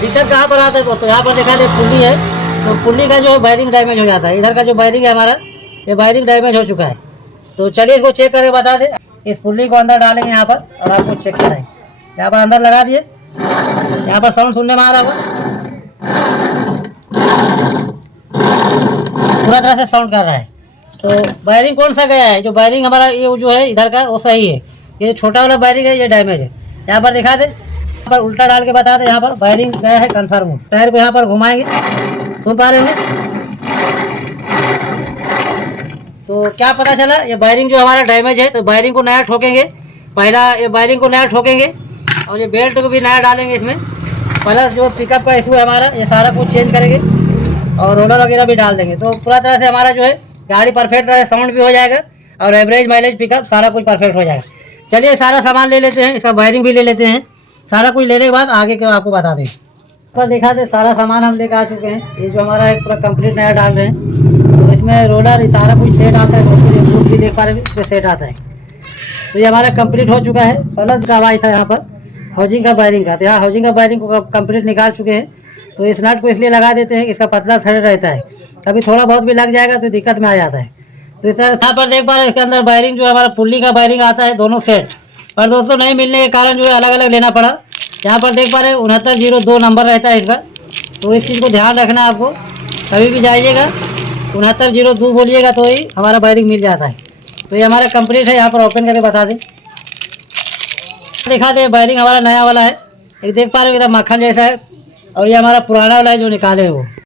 दिक्कत कहाँ पर आता है दोस्तों, यहाँ पर देखा दे पुल्ली है, तो पुल्ली का जो वायरिंग डैमेज हो जाता है। इधर का जो वायरिंग है हमारा, ये वायरिंग डैमेज हो चुका है। तो चलिए इसको चेक करके बता दे। इस पुल्ली को अंदर डालेंगे यहाँ पर और आपको चेक कराएंगे। यहाँ पर अंदर लगा दिए, यहाँ पर साउंड सुनने में आ रहा होगा, पूरा तरह से साउंड कर रहा है। तो वायरिंग कौन सा गया है, जो वायरिंग हमारा ये जो है इधर का वो सही है, ये छोटा वाला वायरिंग है ये डैमेज है। यहाँ पर दिखा दे, यहाँ पर उल्टा डाल के बता दे, यहाँ पर वायरिंग गया है कन्फर्म। टायर को यहाँ पर घुमाएंगे, सुन पा रहे होंगे। तो क्या पता चला, ये वायरिंग जो हमारा डैमेज है, तो वायरिंग को नया ठोकेंगे। पहला ये वायरिंग को नया ठोकेंगे और ये बेल्ट को भी नया डालेंगे इसमें। प्लस जो पिकअप का इशू है हमारा, ये सारा कुछ चेंज करेंगे और रोलर वगैरह भी डाल देंगे। तो पूरा तरह से हमारा जो है गाड़ी परफेक्ट तरह से साउंड भी हो जाएगा और एवरेज माइलेज पिकअप सारा कुछ परफेक्ट हो जाएगा। चलिए सारा सामान ले लेते हैं, इसका वायरिंग भी ले लेते हैं। सारा कुछ लेने के बाद आगे के आपको बता दें। पर दिखा दे, सारा सामान हम लेकर आ चुके हैं। ये जो हमारा एक पूरा कंप्लीट नया डाल रहे हैं, तो इसमें रोलर सारा कुछ सेट आता है, कुछ भी देख पा रहे हैं इसमें सेट आता है। तो ये हमारा कंप्लीट हो चुका है। प्लस का आवाज था यहाँ पर हाउसिंग का वायरिंग का, तो यहाँ हाउसिंग का वायरिंग को कंप्लीट निकाल चुके हैं। तो इस नट को इसलिए लगा देते हैं कि इसका पतला थ्रेड रहता है, कभी थोड़ा बहुत भी लग जाएगा तो दिक्कत में आ जाता है। तो इस तरह यहाँ पर देख पा रहे हैं, इसके अंदर वायरिंग जो है हमारा पुल्ली का वायरिंग आता है दोनों सेट, पर दोस्तों नहीं मिलने के कारण जो है अलग अलग लेना पड़ा। यहाँ पर देख पा रहे हैं 6902 नंबर रहता है इसका। तो इस चीज़ को ध्यान रखना आपको, कभी भी जाइएगा 6902 बोलिएगा तो ही हमारा वायरिंग मिल जाता है। तो ये हमारा कंप्लीट है, यहाँ पर ओपन करके बता दें, दिखा दे। वायरिंग हमारा नया वाला है, एक देख पा रहे हो एकदम मक्खन जैसा है, और ये हमारा पुराना वाला है जो निकाले हो।